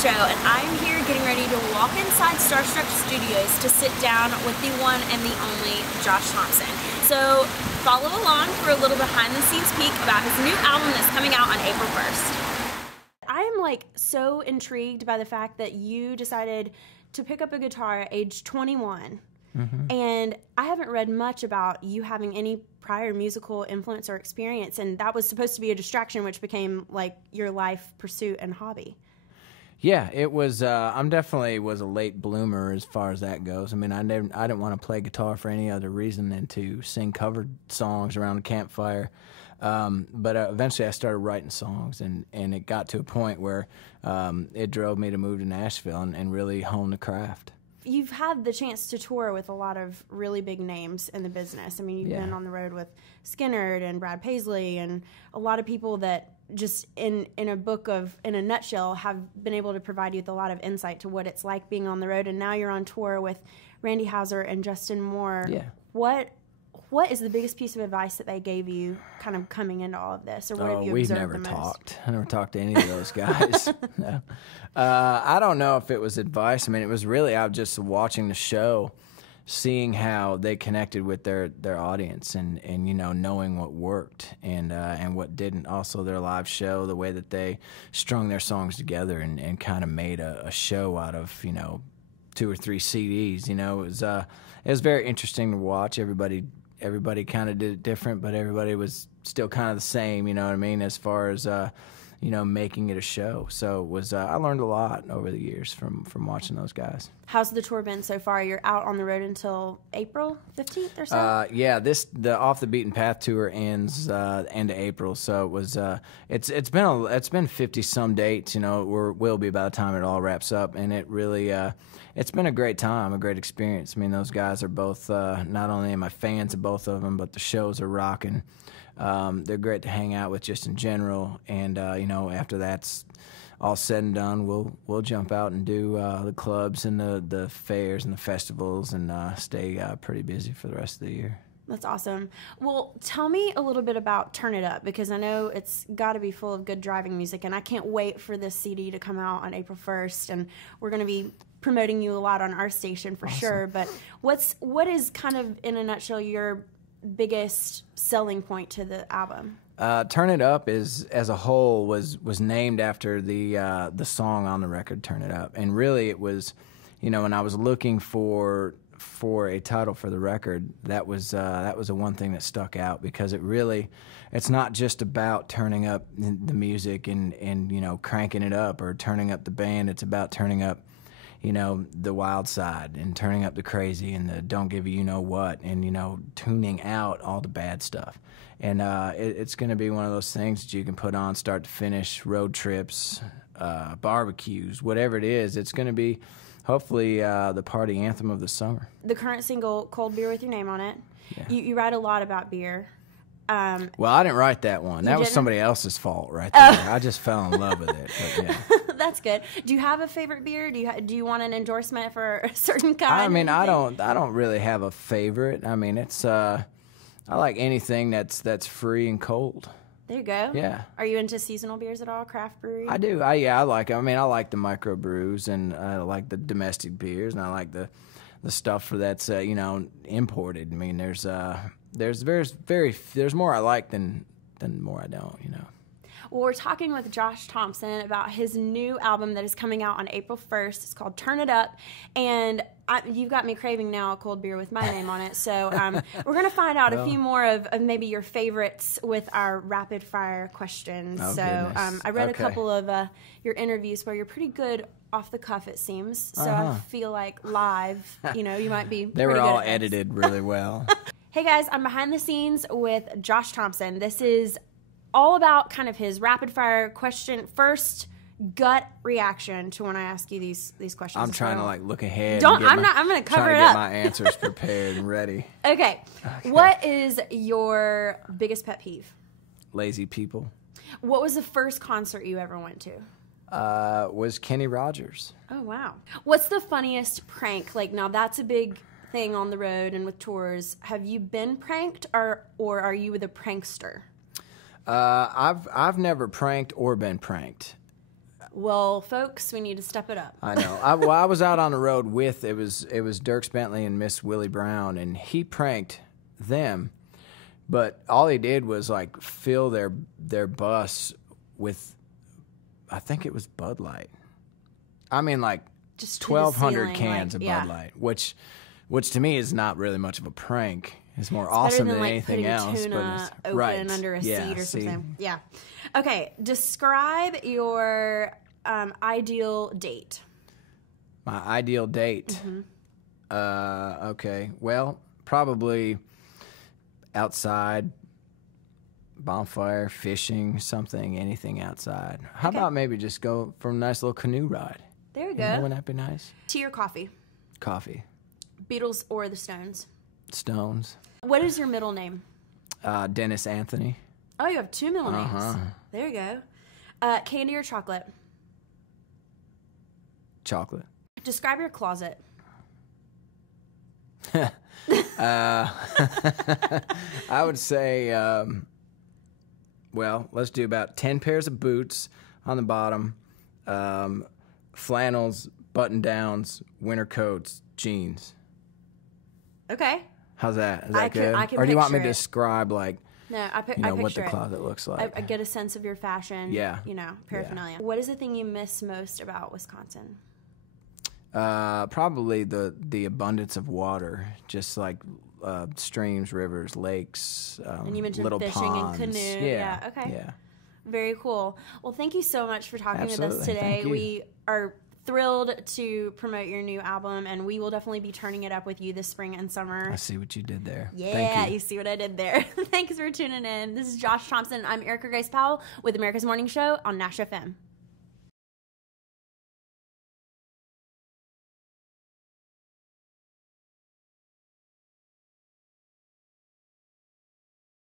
Show, and I'm here getting ready to walk inside Starstruck Studios to sit down with the one and the only Josh Thompson. So follow along for a little behind-the-scenes peek about his new album that's coming out on April 1st. I am like so intrigued by the fact that you decided to pick up a guitar at age 21. Mm-hmm. And I haven't read much about you having any prior musical influence or experience, and that was supposed to be a distraction, which became like your life pursuit and hobby. Yeah, it was. I'm definitely was a late bloomer as far as that goes. I mean, I didn't want to play guitar for any other reason than to sing covered songs around a campfire. But eventually, I started writing songs, and it got to a point where it drove me to move to Nashville and really hone the craft. You've had the chance to tour with a lot of really big names in the business. I mean, you've been on the road with Skinnerd and Brad Paisley and a lot of people that just in a nutshell have been able to provide you with a lot of insight to what it's like being on the road. And now you're on tour with Randy Houser and Justin Moore. Yeah. What is the biggest piece of advice that they gave you kind of coming into all of this? Or what have you observed the most? I never talked to any of those guys. No. I don't know if it was advice. I mean, it was really out just watching the show, seeing how they connected with their audience and you know, knowing what worked and what didn't. Also, their live show, the way that they strung their songs together and kind of made a show out of, you know, 2 or 3 CDs. You know, it was very interesting to watch. Everybody kind of did it different, but everybody was still kind of the same, you know what I mean, as far as, you know, making it a show. So it was, I learned a lot over the years from watching those guys. How's the tour been so far? You're out on the road until April 15th or so? Yeah, the Off the Beaten Path tour ends end of April, so it was, it's been 50-some dates, you know, will be by the time it all wraps up, and it really, it's been a great time, a great experience. I mean, those guys are both, not only am I fans of both of them, but the shows are rocking. They're great to hang out with just in general, and you know, after that's all said and done, we'll jump out and do the clubs and the fairs and the festivals and stay pretty busy for the rest of the year. That's awesome. Well, tell me a little bit about Turn It Up, because I know it's got to be full of good driving music, and I can't wait for this CD to come out on April 1st, and we're going to be promoting you a lot on our station for sure. But what is kind of, in a nutshell, your biggest selling point to the album? Turn It Up is, as a whole, was named after the song on the record, Turn It Up, and really it was, you know, when I was looking for a title for the record, that was the one thing that stuck out, because it's not just about turning up the music and you know, cranking it up or turning up the band. It's about turning up, you know, the wild side and turning up the crazy and the don't give you know what, and, you know, tuning out all the bad stuff. And it's going to be one of those things that you can put on start to finish, road trips, barbecues, whatever it is. It's going to be hopefully the party anthem of the summer. The current single, Cold Beer with Your Name on It. Yeah. You write a lot about beer. Well, I didn't write that one. That was somebody else's fault right there. I just fell in love with it. But yeah. That's good. Do you have a favorite beer? Do you want an endorsement for a certain kind? I mean, I don't really have a favorite. I mean, it's I like anything that's free and cold. There you go. Yeah. Are you into seasonal beers at all, craft brewery? I do. I like it. I mean, I like the microbrews, and I like the domestic beers, and I like the stuff that's you know, imported. I mean, there's more I like than more I don't, you know. Well, we're talking with Josh Thompson about his new album that is coming out on April 1st. It's called Turn It Up, and you've got me craving now a cold beer with my name on it. So we're going to find out a few more of maybe your favorites with our rapid-fire questions. Oh, so I read a couple of your interviews where you're pretty good off the cuff, it seems. So I feel like live, you know, you might be They were all edited really well. Hey guys, I'm behind the scenes with Josh Thompson. This is all about kind of his rapid fire question, first gut reaction to when I ask you these questions. I'm trying to like look ahead. I'm going to cover it up. Get my answers prepared and ready. Okay. What is your biggest pet peeve? Lazy people. What was the first concert you ever went to? Was Kenny Rogers. Oh wow. What's the funniest prank? Like, now that's a big thing on the road and with tours. Have you been pranked, or are you the prankster? I've never pranked or been pranked. Well, folks, we need to step it up. I know. I was out on the road with, it was Dierks Bentley and Miss Willie Brown, and he pranked them, but all he did was like fill their bus with, I think it was Bud Light. I mean, like Just 1,200 cans of Bud Light, which to me is not really much of a prank. It's more awesome better than like anything else. Tuna But open under a seat or something. Yeah. Okay. Describe your ideal date. My ideal date. Okay. Well, probably outside, bonfire, fishing, something, anything outside. How about maybe just go for a nice little canoe ride? There you go. Wouldn't that be nice? Tea or coffee? Coffee. Beatles or the Stones? Stones. What is your middle name? Dennis Anthony. Oh, you have two middle names. There you go. Candy or chocolate? Chocolate. Describe your closet. I would say, well, let's do about 10 pairs of boots on the bottom, flannels, button-downs, winter coats, jeans. Okay. How's that? Is that good? I can or do you want me to picture it. describe, like, No, I what the picture it. closet looks like? I get a sense of your fashion. Yeah. Paraphernalia. What is the thing you miss most about Wisconsin? Probably the abundance of water, just like streams, rivers, lakes, And you mentioned little fishing ponds. and canoe. Yeah. Okay. Yeah. Very cool. Well, thank you so much for talking with us Absolutely. today. Thank you. We are thrilled to promote your new album, and we will definitely be turning it up with you this spring and summer. I see what you did there. Yeah, Thank you. you see what I did there. Thanks for tuning in. This is Josh Thompson. I'm Erika Grace Powell with America's Morning Show on Nash FM.